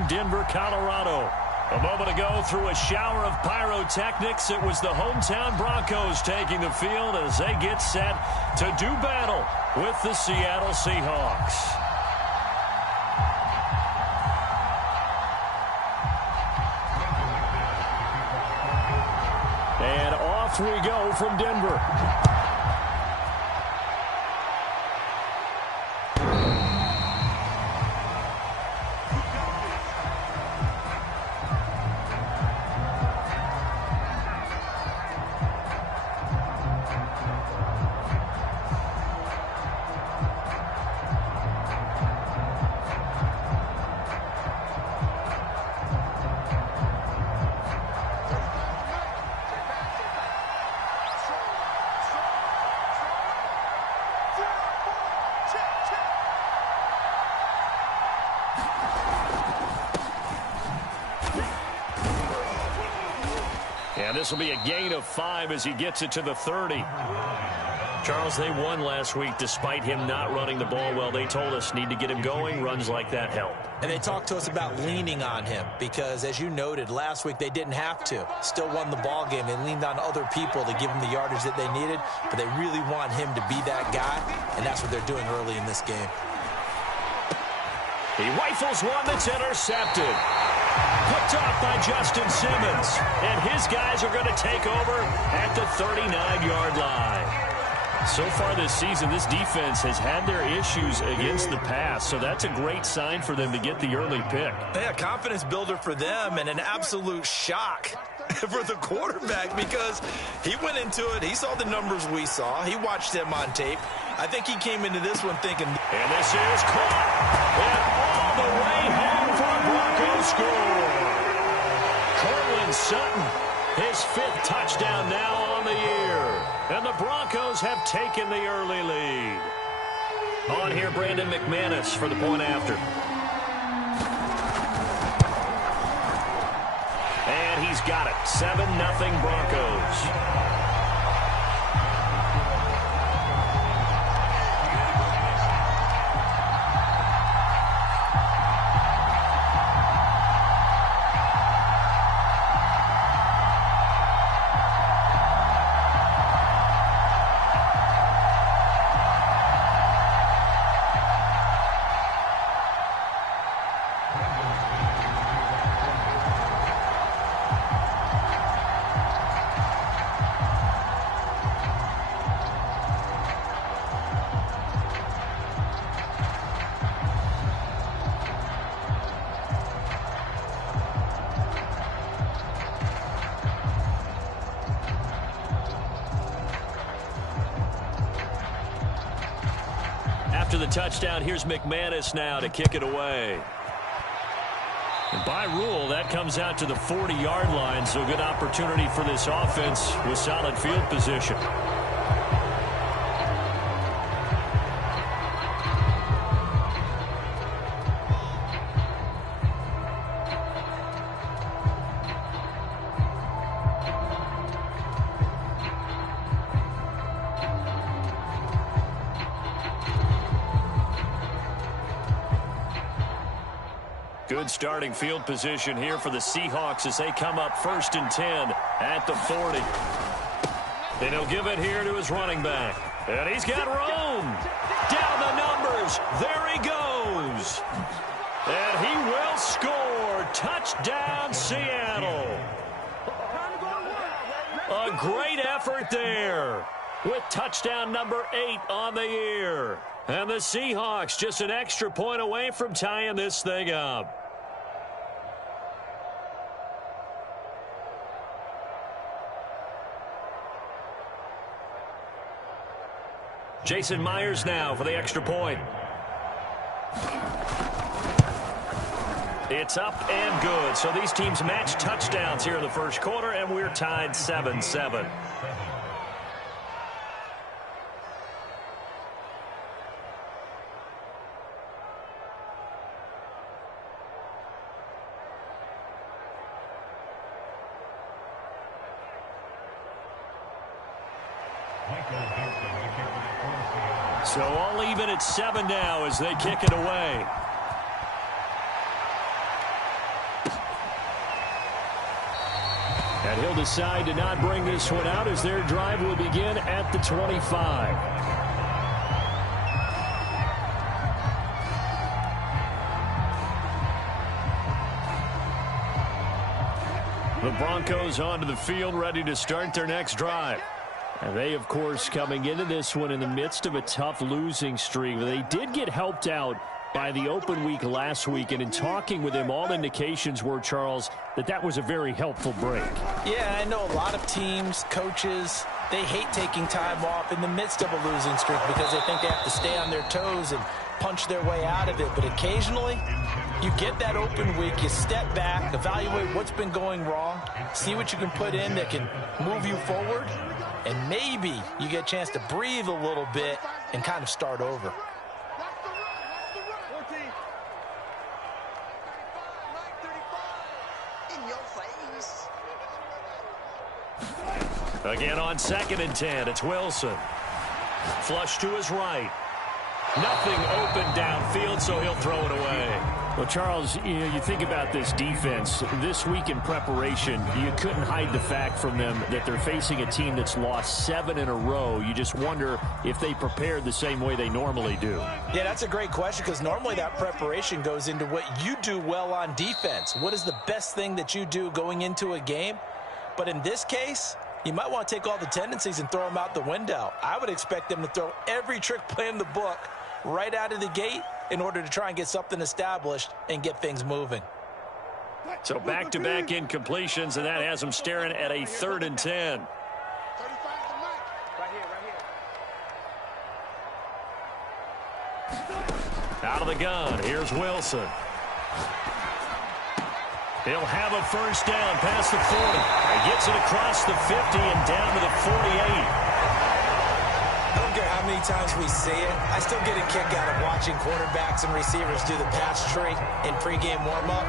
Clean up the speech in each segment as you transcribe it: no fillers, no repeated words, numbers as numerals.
in Denver, Colorado. A moment ago, through a shower of pyrotechnics, it was the hometown Broncos taking the field as they get set to do battle with the Seattle Seahawks. And off we go from Denver. And this will be a gain of 5 as he gets it to the 30. Charles, they won last week despite him not running the ball well. They told us need to get him going. Runs like that help. And they talked to us about leaning on him because, as you noted, last week they didn't have to. Still won the ball game. They leaned on other people to give him the yardage that they needed, but they really want him to be that guy, and that's what they're doing early in this game. He rifles one that's intercepted. Picked off by Justin Simmons. And his guys are going to take over at the 39-yard line. So far this season, this defense has had their issues against the pass, so that's a great sign for them to get the early pick. Yeah, confidence builder for them and an absolute shock for the quarterback because he went into it. He saw the numbers we saw. He watched them on tape. I think he came into this one thinking. And this is caught. And all the way home for a Broncos score. Cortland Sutton, his 5th touchdown now on the year. And the Broncos have taken the early lead. On here, Brandon McManus for the point after. And he's got it. 7-0 Broncos. After the touchdown, here's McManus now to kick it away. And by rule, that comes out to the 40-yard line, so good opportunity for this offense with solid field position. Good starting field position here for the Seahawks as they come up 1st and 10 at the 40. And he'll give it here to his running back. And he's got room. Down the numbers. There he goes. And he will score. Touchdown, Seattle. A great effort there with touchdown number 8 on the year. And the Seahawks just an extra point away from tying this thing up. Jason Myers now for the extra point. It's up and good. So these teams match touchdowns here in the first quarter, and we're tied 7-7. So all even at 7 now as they kick it away. And he'll decide to not bring this one out as their drive will begin at the 25. The Broncos onto the field, ready to start their next drive. And they, of course, coming into this one in the midst of a tough losing streak. They did get helped out by the open week last week, and in talking with him, all indications were, Charles, that was a very helpful break. Yeah, I know a lot of teams, coaches, they hate taking time off in the midst of a losing streak because they think they have to stay on their toes and punch their way out of it. But occasionally, you get that open week, you step back, evaluate what's been going wrong, see what you can put in that can move you forward, and maybe you get a chance to breathe a little bit and kind of start over. Again on 2nd and 10, it's Wilson. Flush to his right. Nothing open downfield, so he'll throw it away. Well, Charles, you think about this defense. This week in preparation, you couldn't hide the fact from them that they're facing a team that's lost 7 in a row. You just wonder if they prepared the same way they normally do. Yeah, that's a great question because normally that preparation goes into what you do well on defense. What is the best thing that you do going into a game? But in this case, you might want to take all the tendencies and throw them out the window. I would expect them to throw every trick play in the book right out of the gate in order to try and get something established and get things moving. So back-to-back incompletions, and that has them staring at a 3rd and 10. Out of the gun, here's Wilson. He'll have a first down past the 40. He gets it across the 50 and down to the 48. I don't care how many times we see it. I still get a kick out of watching quarterbacks and receivers do the pass tree in pregame warm-up.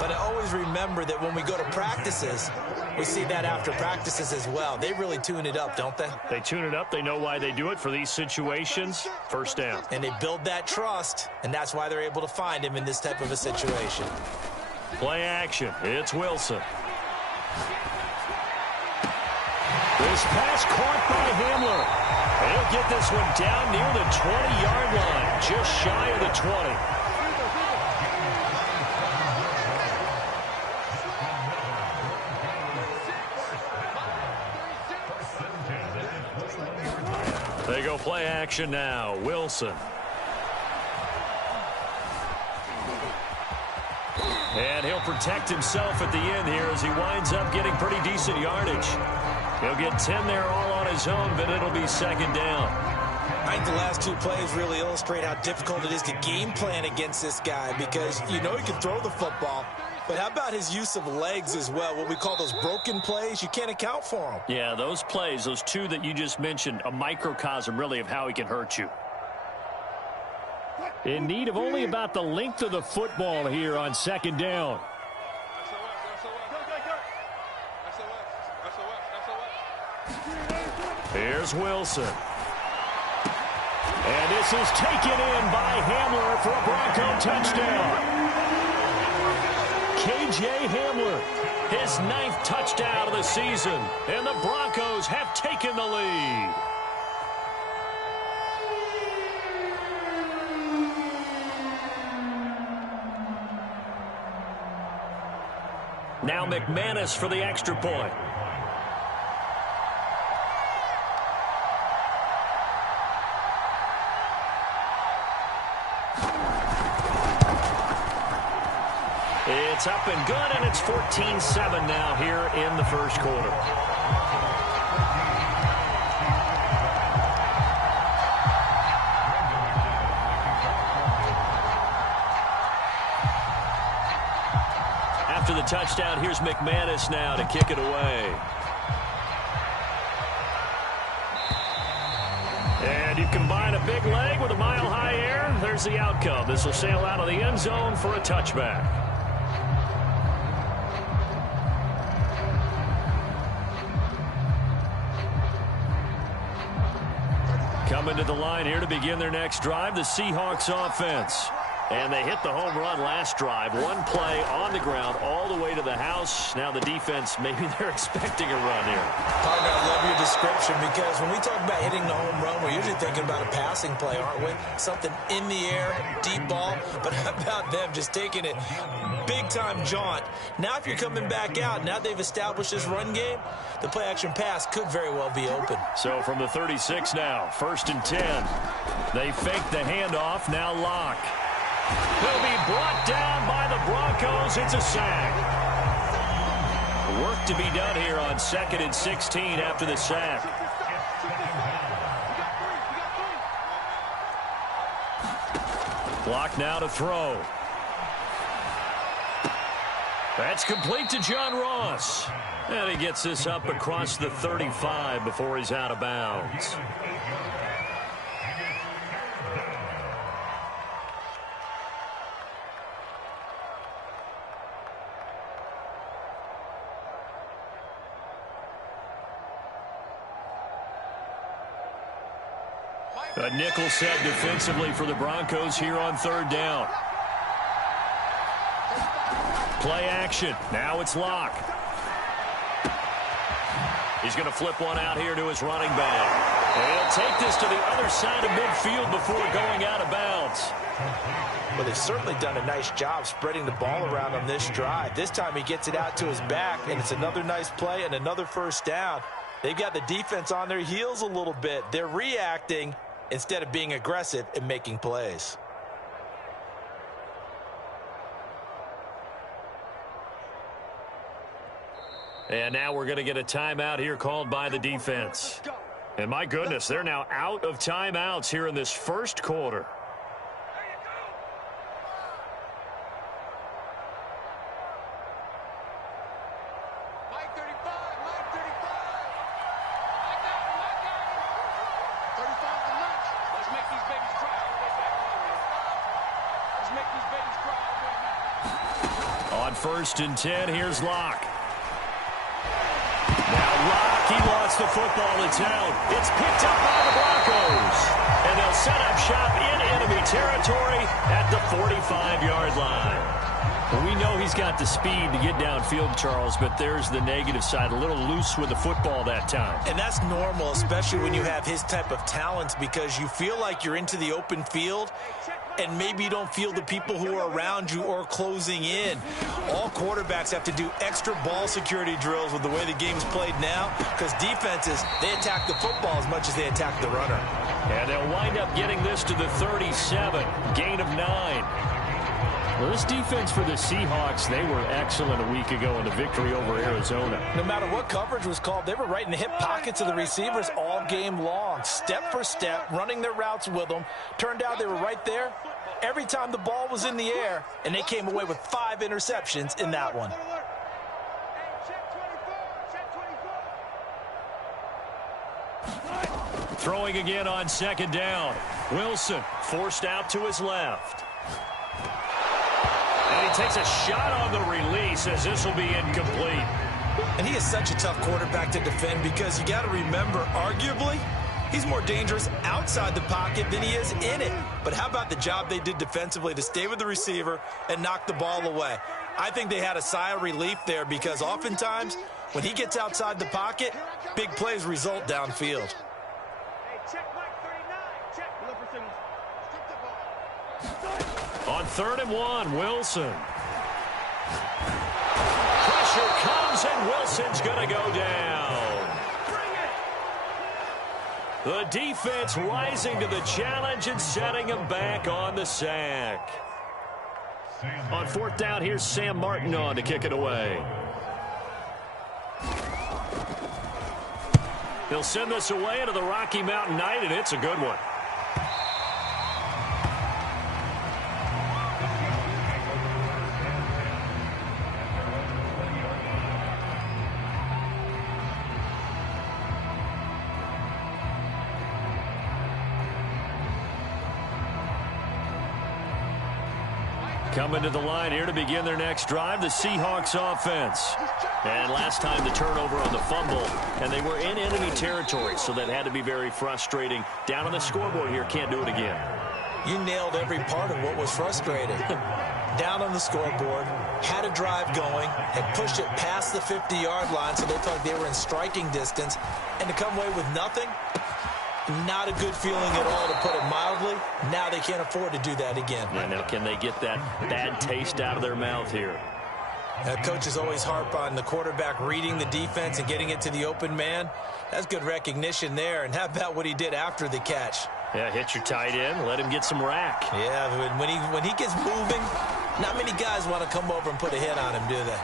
But I always remember that when we go to practices, we see that after practices as well. They really tune it up, don't they? They tune it up. They know why they do it for these situations. First down. And they build that trust, and that's why they're able to find him in this type of a situation. Play action. It's Wilson. This pass caught by Hamler. He'll get this one down near the 20-yard line, just shy of the 20. They go play action now. Wilson. And he'll protect himself at the end here as he winds up getting pretty decent yardage. He'll get 10 there all on his own, but it'll be 2nd down. I think the last 2 plays really illustrate how difficult it is to game plan against this guy because you know he can throw the football, but how about his use of legs as well? What we call those broken plays, you can't account for them. Yeah, those plays, those 2 that you just mentioned, a microcosm really of how he can hurt you. In need of only about the length of the football here on 2nd down. Here's Wilson. And this is taken in by Hamler for a Bronco touchdown. K.J. Hamler, his 9th touchdown of the season. And the Broncos have taken the lead. Now McManus for the extra point. It's up and good, and it's 14-7 now here in the first quarter. After the touchdown, here's McManus now to kick it away. And you combine a big leg with a mile-high air, there's the outcome. This will sail out of the end zone for a touchback. Coming to the line here to begin their next drive, the Seahawks offense. And they hit the home run last drive. One play on the ground all the way to the house. Now the defense, maybe they're expecting a run here. Partner, I love your description because when we talk about hitting the home run, we're usually thinking about a passing play, aren't we? Something in the air, deep ball. But how about them just taking it big-time jaunt? Now if you're coming back out, now they've established this run game, the play-action pass could very well be open. So from the 36 now, 1st and 10. They fake the handoff, now Locke. He'll be brought down by the Broncos. It's a sack. Work to be done here on 2nd and 16 after the sack. Block now to throw. That's complete to John Ross. And he gets this up across the 35 before he's out of bounds. A nickel set defensively for the Broncos here on 3rd down. Play action. Now it's Locke. He's going to flip one out here to his running back. And he'll take this to the other side of midfield before going out of bounds. Well, they've certainly done a nice job spreading the ball around on this drive. This time he gets it out to his back, and it's another nice play and another 1st down. They've got the defense on their heels a little bit. They're reacting instead of being aggressive and making plays. And now we're going to get a timeout here called by the defense. And my goodness, they're now out of timeouts here in this 1st quarter. On 1st and 10, here's Locke. Now Locke, he lost the football. It's out. It's picked up by the Broncos. And they'll set up shop in enemy territory at the 45-yard line. Well, we know he's got the speed to get downfield, Charles, but there's the negative side. A little loose with the football that time. And that's normal, especially when you have his type of talent, because you feel like you're into the open field and maybe you don't feel the people who are around you or closing in. All quarterbacks have to do extra ball security drills with the way the game's played now, because defenses, they attack the football as much as they attack the runner. And they'll wind up getting this to the 37, gain of 9. Well, this defense for the Seahawks, they were excellent a week ago in the victory over Arizona. No matter what coverage was called, they were right in the hip pockets of the receivers all game long, step for step, running their routes with them. Turned out they were right there every time the ball was in the air, and they came away with 5 interceptions in that one. Throwing again on 2nd down. Wilson forced out to his left. And he takes a shot on the release as this will be incomplete. And he is such a tough quarterback to defend because you got to remember, arguably, he's more dangerous outside the pocket than he is in it. But how about the job they did defensively to stay with the receiver and knock the ball away? I think they had a sigh of relief there because oftentimes when he gets outside the pocket, big plays result downfield. On 3rd and 1, Wilson. Pressure comes, and Wilson's going to go down. The defense rising to the challenge and setting him back on the sack. On 4th down, here's Sam Martin on to kick it away. He'll send this away into the Rocky Mountain Night, and it's a good one. Coming to the line here to begin their next drive, the Seahawks offense. And last time the turnover on the fumble, and they were in enemy territory, so that had to be very frustrating. Down on the scoreboard here, can't do it again. You nailed every part of what was frustrating. Down on the scoreboard, had a drive going, had pushed it past the 50-yard line so they looked like they were in striking distance, and to come away with nothing, not a good feeling at all, to put it mildly. Now they can't afford to do that again. Yeah, now can they get that bad taste out of their mouth here? Coaches always harp on the quarterback reading the defense and getting it to the open man. That's good recognition there. And how about what he did after the catch? Yeah, hit your tight end, let him get some rack. Yeah, when he gets moving, not many guys want to come over and put a hit on him, do they?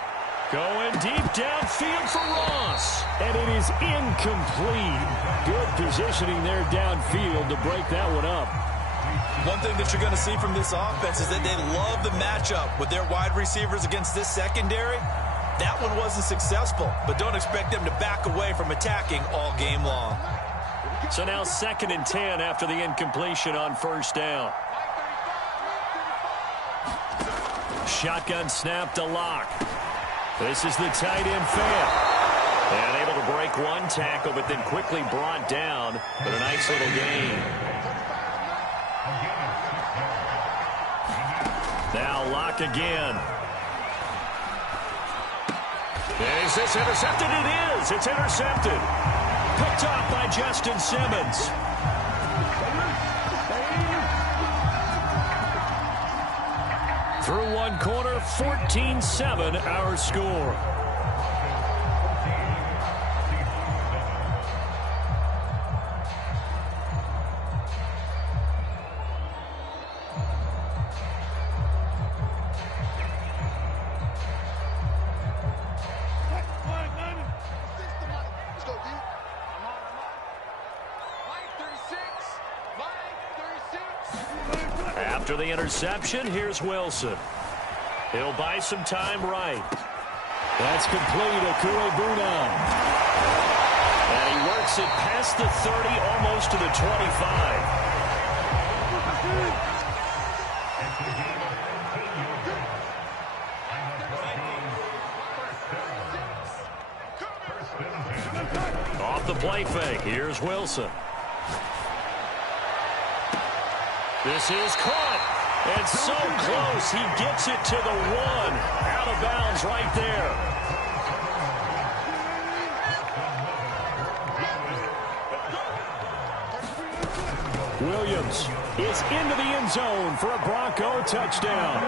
Going deep downfield for Ross. And it is incomplete. Good positioning there downfield to break that one up. One thing that you're going to see from this offense is that they love the matchup with their wide receivers against this secondary. That one wasn't successful, but don't expect them to back away from attacking all game long. So now 2nd and 10 after the incompletion on first down. Shotgun snap to Locke. This is the tight end fan. And able to break one tackle, but then quickly brought down with a nice little gain. Now Locke again. Is this intercepted? It is. It's intercepted. Picked off by Justin Simmons. Through one quarter, 14-7 our score. After the interception, here's Wilson. He'll buy some time right. That's complete, Akure-Bunan. And he works it past the 30, almost to the 25. Off the play fake, here's Wilson. This is caught, and so close, he gets it to the 1, out of bounds right there. Williams is into the end zone for a Bronco touchdown.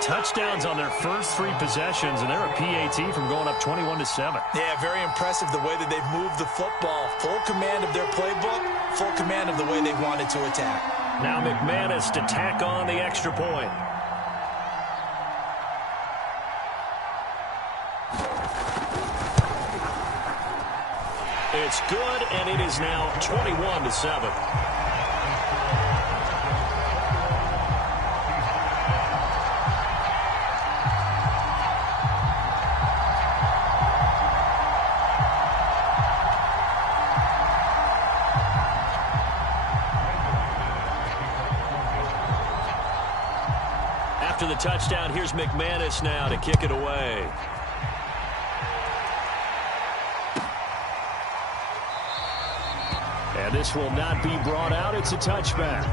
Touchdowns on their first 3 possessions, and they're a PAT from going up 21-7. Yeah, very impressive the way that they've moved the football. Full command of their playbook, full command of the way they wanted to attack. Now McManus to tack on the extra point. It's good, and it is now 21-7. After the touchdown, here's McManus now to kick it away. And this will not be brought out. It's a touchback.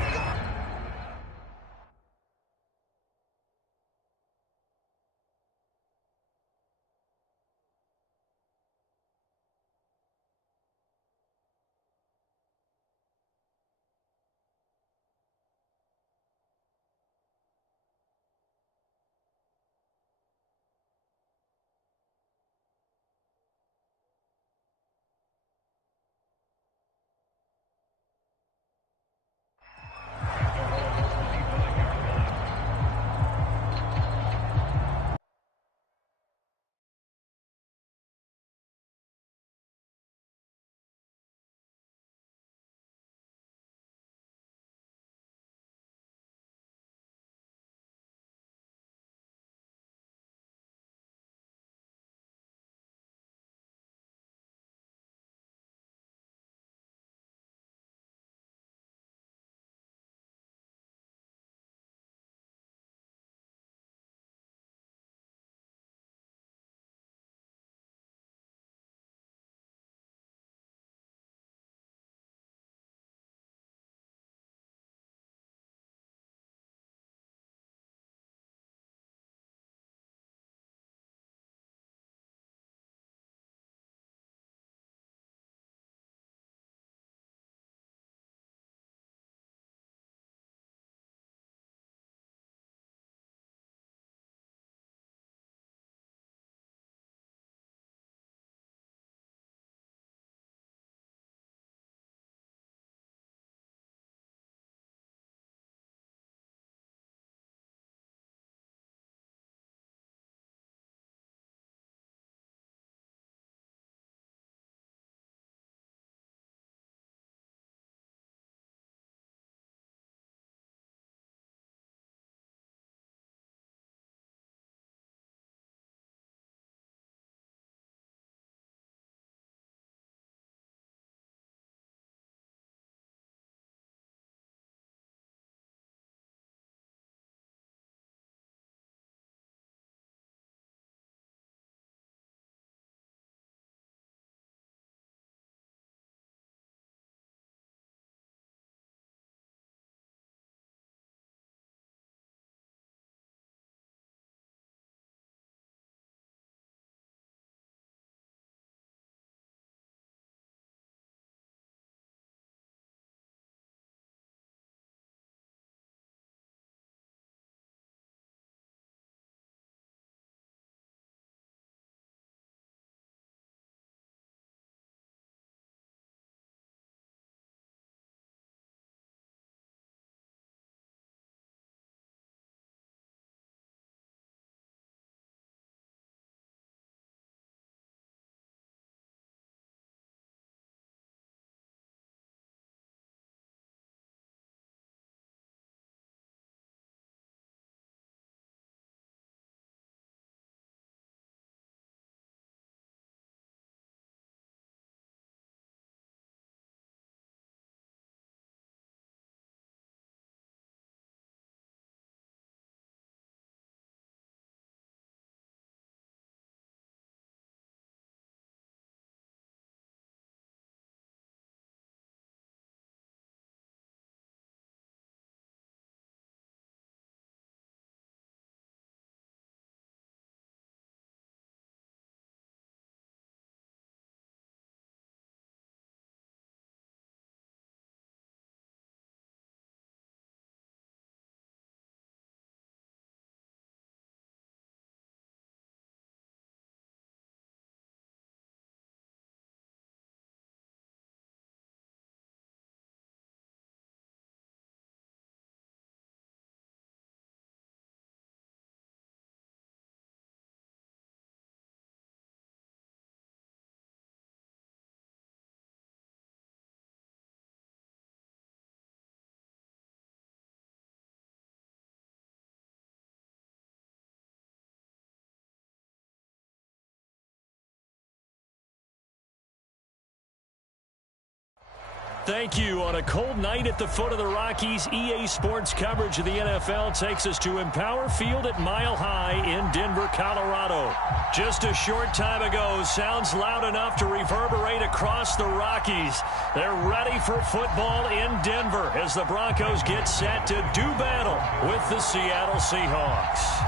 thank you. On a cold night at the foot of the Rockies, EA Sports coverage of the NFL takes us to Empower Field at Mile High in Denver, Colorado. Just a short time ago, sounds loud enough to reverberate across the Rockies. They're ready for football in Denver as the Broncos get set to do battle with the Seattle Seahawks.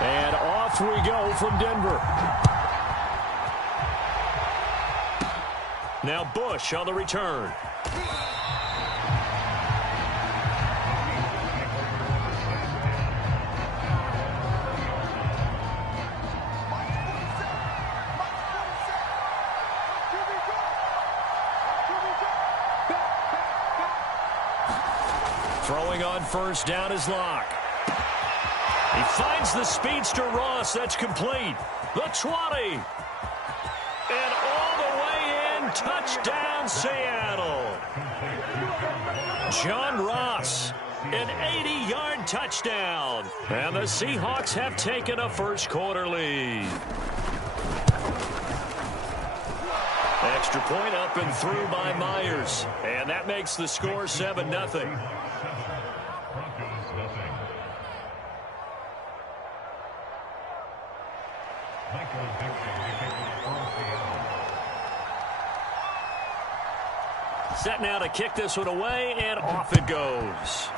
And off we go from Denver. Now Bush on the return. Throwing on first down is Locke. He finds the speedster Ross. That's complete. The 20. And all the way in. Touchdown, Seattle. John Ross. An 80-yard touchdown. And the Seahawks have taken a first-quarter lead. Extra point up and through by Myers. And that makes the score 7-0. Set now to kick this one away, and off it goes.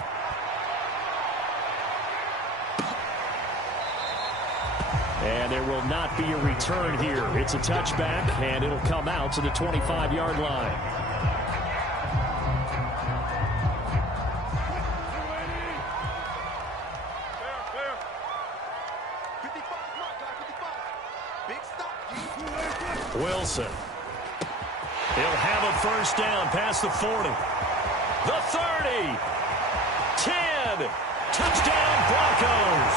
And there will not be a return here. It's a touchback, and it'll come out to the 25-yard line. Wilson. He'll have a first down past the 40. The 30. 10. Touchdown, Broncos.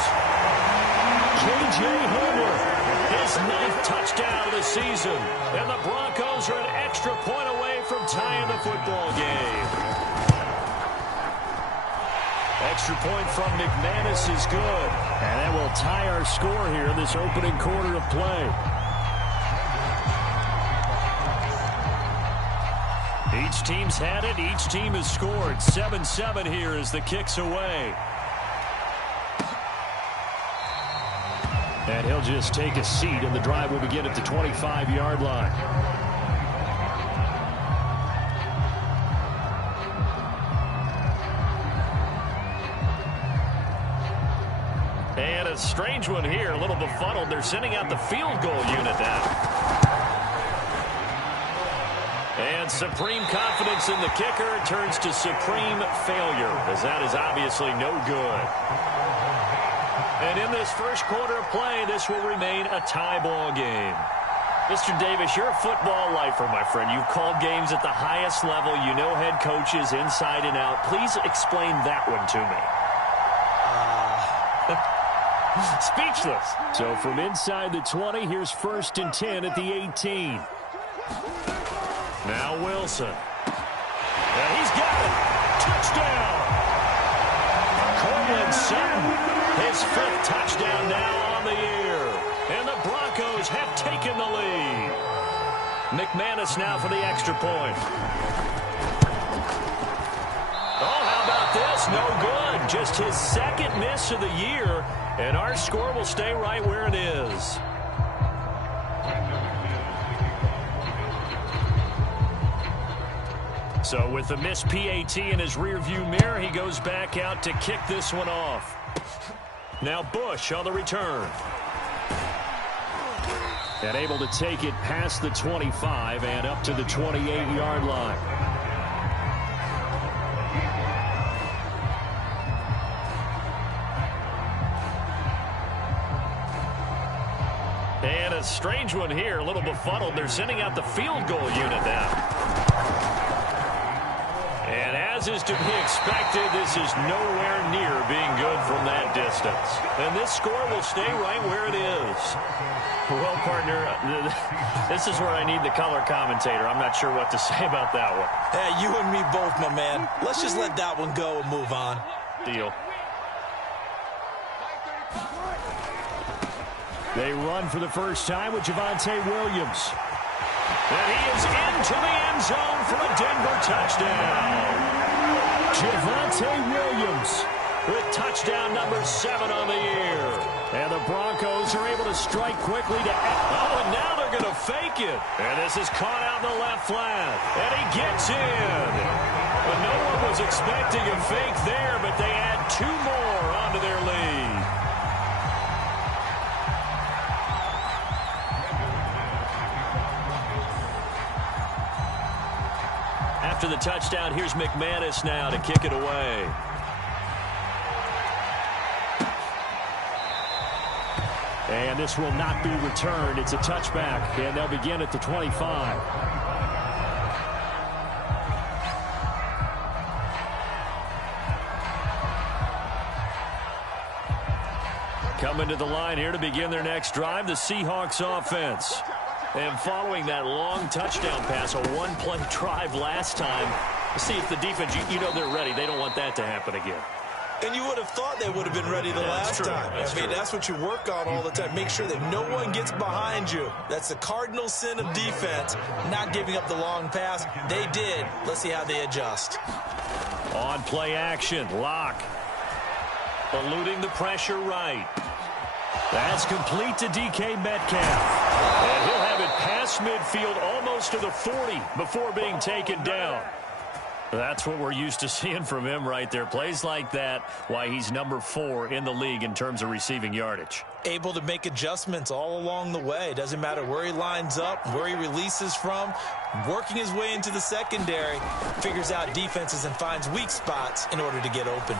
J.J. Horner, his 9th touchdown of the season. And the Broncos are an extra point away from tying the football game. Extra point from McManus is good. And that will tie our score here in this opening quarter of play. Each team's had it. Each team has scored. 7-7 here as the kick's away. And he'll just take a seat, and the drive will begin at the 25-yard line. And a strange one here, a little befuddled. They're sending out the field goal unit now. And supreme confidence in the kicker turns to supreme failure, as that is obviously no good. And in this first quarter of play, this will remain a tie ball game. Mr. Davis, you're a football lifer, my friend. You've called games at the highest level. You know head coaches inside and out. Please explain that one to me. Speechless. So from inside the 20, here's 1st and 10 at the 18. Now Wilson. And he's got it. Touchdown. Cortland Sutton, his 5th touchdown now on the year. And the Broncos have taken the lead. McManus now for the extra point. Oh, how about this? No good. Just his 2nd miss of the year. And our score will stay right where it is. So with the missed PAT in his rearview mirror, he goes back out to kick this one off. Now Bush on the return. And able to take it past the 25 and up to the 28-yard line. And a strange one here, a little befuddled. They're sending out the field goal unit now. And as is to be expected, this is nowhere near being good from that distance. And this score will stay right where it is. Well, partner, this is where I need the color commentator. I'm not sure what to say about that one. Hey, you and me both, my man. Let's just let that one go and move on. Deal. They run for the first time with Javonte Williams. And he is into the end zone for a Denver touchdown. Javonte Williams with touchdown number 7 on the year. And the Broncos are able to strike quickly to... Oh, and now they're going to fake it. And this is caught out in the left flat. And he gets in. But no one was expecting a fake there, but they add 2 more onto their lead. After the touchdown, here's McManus now to kick it away. And this will not be returned. It's a touchback, and they'll begin at the 25. Coming to the line here to begin their next drive, the Seahawks offense. And following that long touchdown pass, a one-play drive last time, see if the defense, you know they're ready. They don't want that to happen again. And you would have thought they would have been ready the last time. I mean, that's what you work on all the time. Make sure that no one gets behind you. That's the cardinal sin of defense, not giving up the long pass. They did. Let's see how they adjust. On play action, Locke. Eluding the pressure right. That's complete to DK Metcalf. And he'll have it past midfield almost to the 40 before being taken down. That's what we're used to seeing from him right there. Plays like that, why he's number 4 in the league in terms of receiving yardage. Able to make adjustments all along the way. Doesn't matter where he lines up, where he releases from. Working his way into the secondary. Figures out defenses and finds weak spots in order to get open.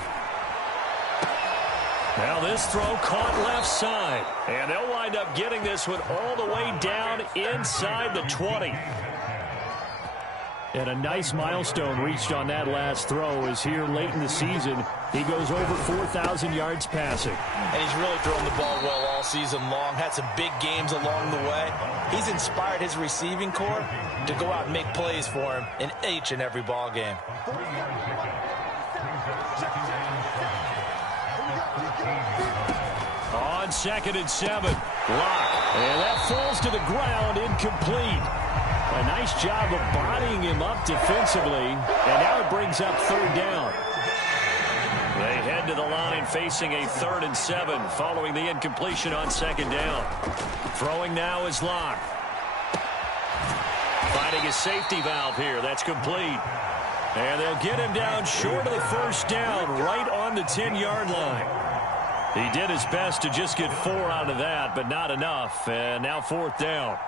Now this throw caught left side. And they'll wind up getting this one all the way down inside the 20. And a nice milestone reached on that last throw is here late in the season. He goes over 4,000 yards passing. And he's really thrown the ball well all season long. Had some big games along the way. He's inspired his receiving corps to go out and make plays for him in each and every ball game. On 2nd and 7, Locke. And that falls to the ground, incomplete. A nice job of bodying him up defensively, and now it brings up 3rd down. They head to the line facing a 3rd and 7 following the incompletion on 2nd down. Throwing now is Locke. Finding a safety valve here. That's complete. And they'll get him down short of the 1st down, right on the 10-yard line. He did his best to just get 4 out of that, but not enough. And now 4th down.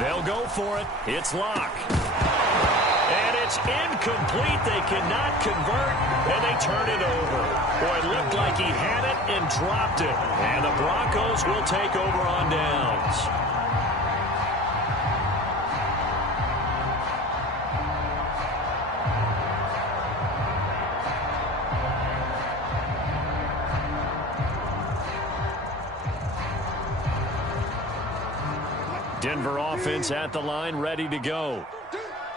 They'll go for it. It's Locke. And it's incomplete. They cannot convert, and they turn it over. Boy, it looked like he had it and dropped it. And the Broncos will take over on downs. Denver offense at the line, ready to go.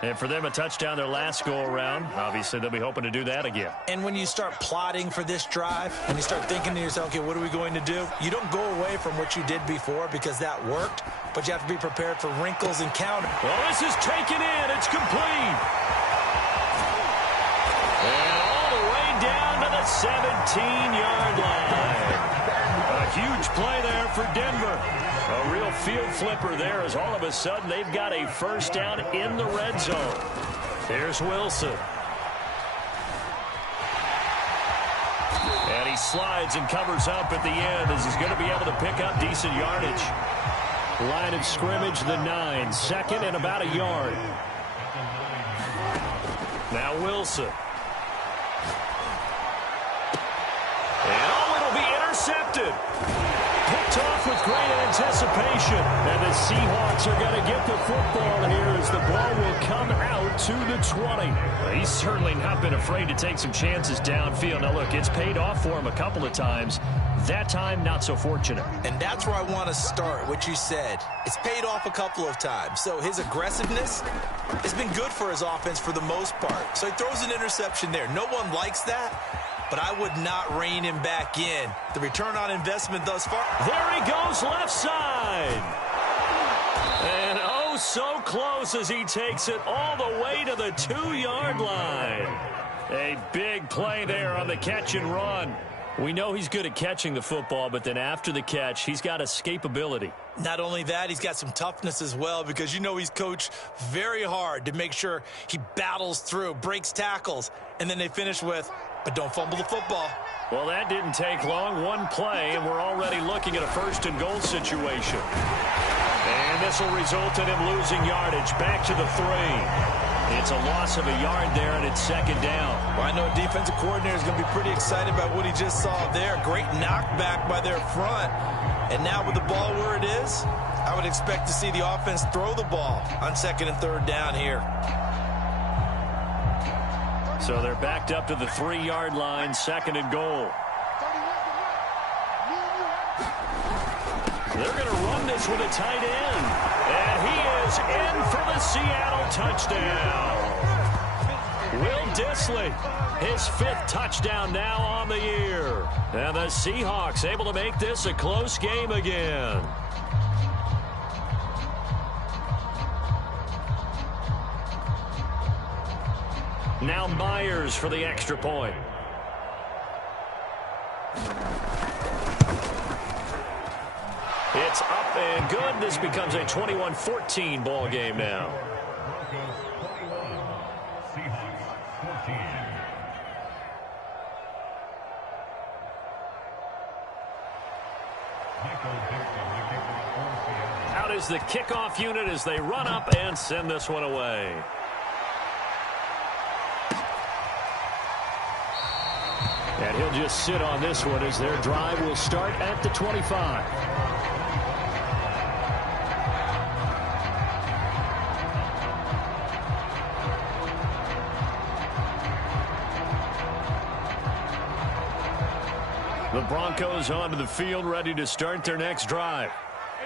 And for them, a touchdown their last go-around. Obviously, they'll be hoping to do that again. And when you start plotting for this drive, and you start thinking to yourself, okay, what are we going to do? You don't go away from what you did before because that worked, but you have to be prepared for wrinkles and counter. Well, this is taken in. It's complete. And all the way down to the 17-yard line. A huge play there for Denver. A real field flipper there as all of a sudden they've got a 1st down in the red zone. Here's Wilson. And he slides and covers up at the end as he's going to be able to pick up decent yardage. Line of scrimmage, the 9. 2nd and about a yard. Now Wilson. And it'll be intercepted. Picked off with great anticipation. And the Seahawks are going to get the football here as the ball will come out to the 20. He's certainly not been afraid to take some chances downfield. Now, look, it's paid off for him a couple of times. That time, not so fortunate. And that's where I want to start, what you said. It's paid off a couple of times. So his aggressiveness has been good for his offense for the most part. So he throws an interception there. No one likes that, but I would not rein him back in. The return on investment thus far. There he goes, left side. And oh, so close as he takes it all the way to the 2-yard line. A big play there on the catch and run. We know he's good at catching the football, but then after the catch, he's got escapability. Not only that, he's got some toughness as well, because you know he's coached very hard to make sure he battles through, breaks tackles, and then they finish with, but don't fumble the football. Well, that didn't take long. One play, and we're already looking at a first-and-goal situation. And this will result in him losing yardage. Back to the 3. It's a loss of a yard there, and it's second down. Well, I know a defensive coordinator is going to be pretty excited about what he just saw there. Great knockback by their front. And now with the ball where it is, I would expect to see the offense throw the ball on second and third down here. So they're backed up to the 3-yard line, second and goal. They're going to run this with a tight end. And he is in for the Seattle touchdown. Will Dissly, his 5th touchdown now on the year. And the Seahawks able to make this a close game again. Now Myers for the extra point. It's up and good. This becomes a 21-14 ball game now. Out is the kickoff unit as they run up and send this one away. And he'll just sit on this one as their drive will start at the 25. The Broncos onto the field, ready to start their next drive.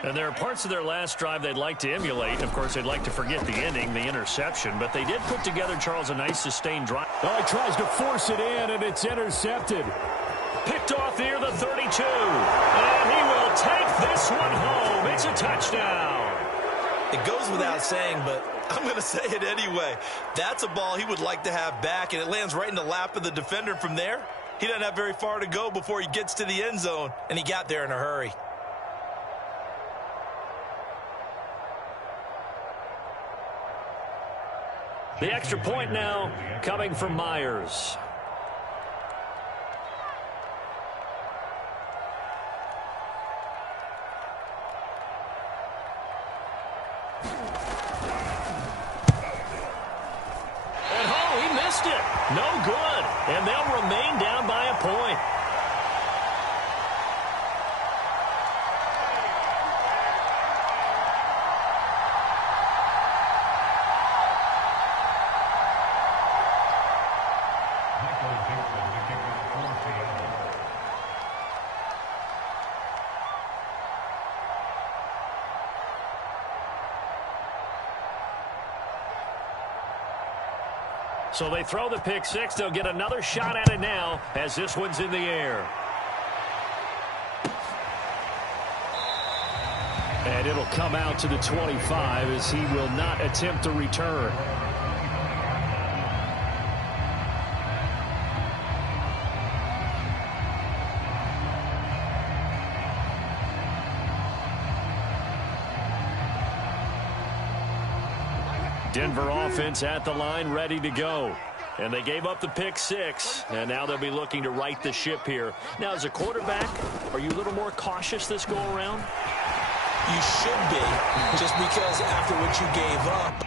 And there are parts of their last drive they'd like to emulate. Of course, they'd like to forget the ending, the interception. But they did put together, Charles, a nice sustained drive. Oh, he tries to force it in, and it's intercepted. Picked off near the 32. And he will take this one home. It's a touchdown. It goes without saying, but I'm going to say it anyway. That's a ball he would like to have back, and it lands right in the lap of the defender from there. He doesn't have very far to go before he gets to the end zone, and he got there in a hurry. The extra point now coming from Myers. And oh, he missed it. No good. And they'll remain down by a point. So they throw the pick six. They'll get another shot at it now as this one's in the air. And it'll come out to the 25 as he will not attempt to return. Denver offense at the line, ready to go. And they gave up the pick six, and now they'll be looking to right the ship here. Now, as a quarterback, are you a little more cautious this go-around? You should be, just because after what you gave up,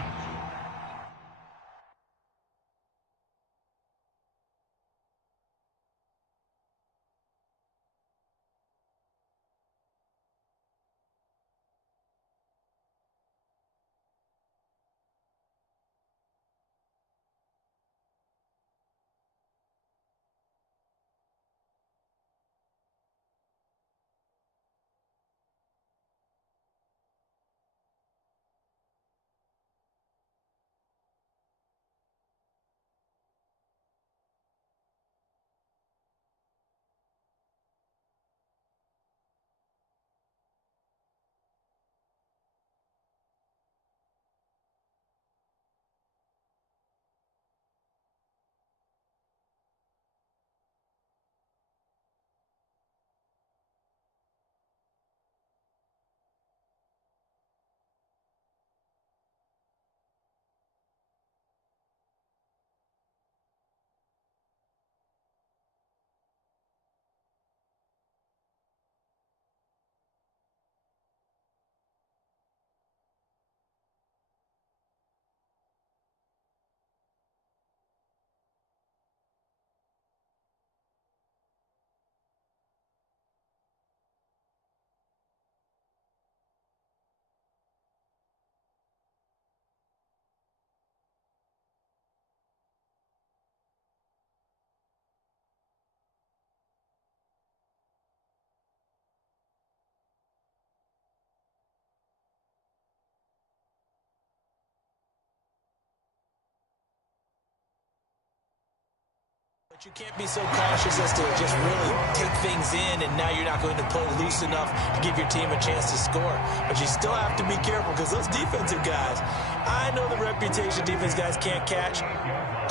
But you can't be so cautious as to just really take things in, and now you're not going to play loose enough to give your team a chance to score. But you still have to be careful because those defensive guys, I know the reputation defense guys can't catch.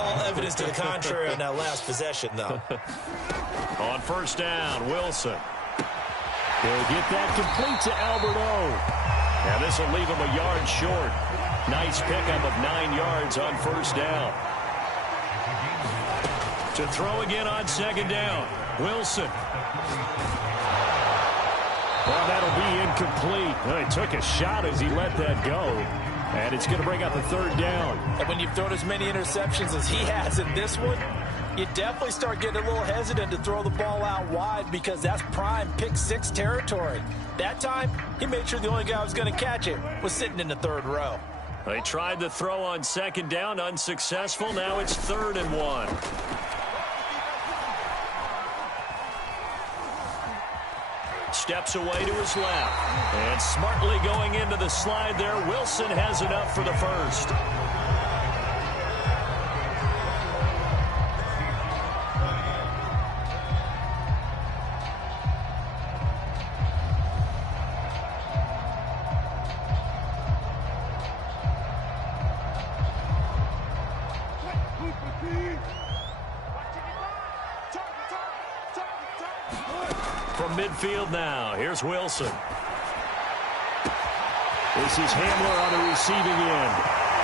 All evidence to the contrary on that last possession, though. On first down, Wilson. He'll get that complete to Alberto. Now this will leave him a yard short. Nice pickup of 9 yards on first down. To throw again on second down, Wilson. Well, that'll be incomplete. Well, he took a shot as he let that go. And it's going to bring up a third down. And when you've thrown as many interceptions as he has in this one, you definitely start getting a little hesitant to throw the ball out wide because that's prime pick six territory. That time, he made sure the only guy who was going to catch it was sitting in the third row. They tried the throw on second down, unsuccessful. Now it's 3rd and 1. Steps away to his left. And smartly going into the slide there, Wilson has enough for the first. From midfield now, here's Wilson. This is Hamler on the receiving end.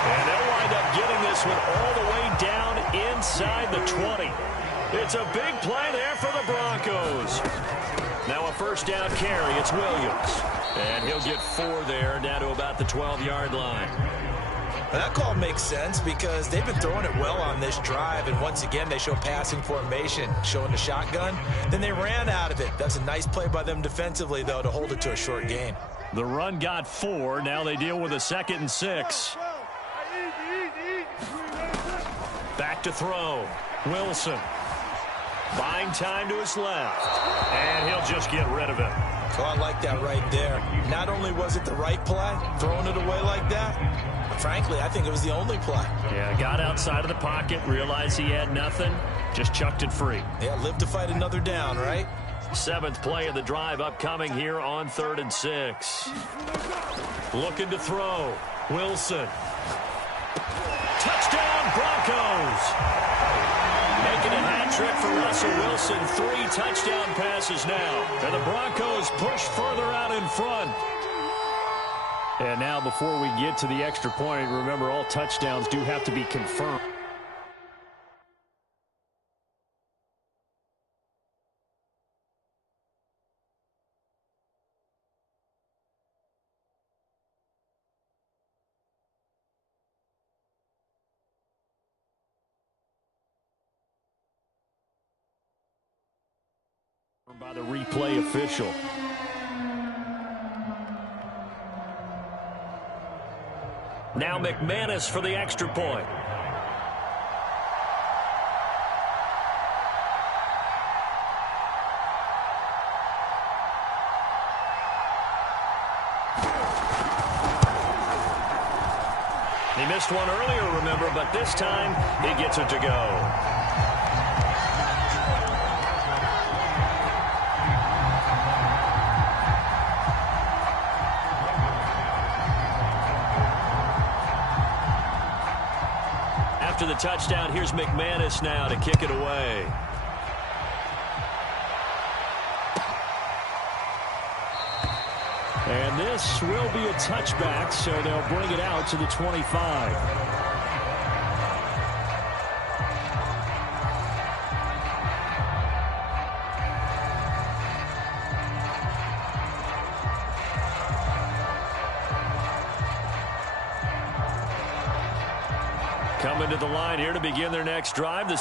And they'll wind up getting this one all the way down inside the 20. It's a big play there for the Broncos. Now a first down carry, it's Williams. And he'll get 4 there, down to about the 12-yard line. Well, that call makes sense because they've been throwing it well on this drive, and once again they show passing formation, showing the shotgun. Then they ran out of it. That's a nice play by them defensively, though, to hold it to a short gain. The run got 4. Now they deal with a 2nd and 6. Back to throw. Wilson. Buying time to his left. And he'll just get rid of it. Oh, I like that right there. Not only was it the right play, throwing it away like that, but frankly, I think it was the only play. Yeah, got outside of the pocket, realized he had nothing, just chucked it free. Yeah, live to fight another down, right? 7th play of the drive upcoming here on 3rd and 6. Looking to throw. Wilson. Touchdown, Broncos! Making a hat trick for Russell Wilson. 3 touchdown passes now. And the Broncos push further out in front. And now before we get to the extra point, remember all touchdowns do have to be confirmed. By the replay official. Now McManus for the extra point. He missed one earlier, remember, but this time he gets it to go. After the touchdown, here's McManus now to kick it away. And this will be a touchback, so they'll bring it out to the 25. Coming to the line here to begin their next drive. The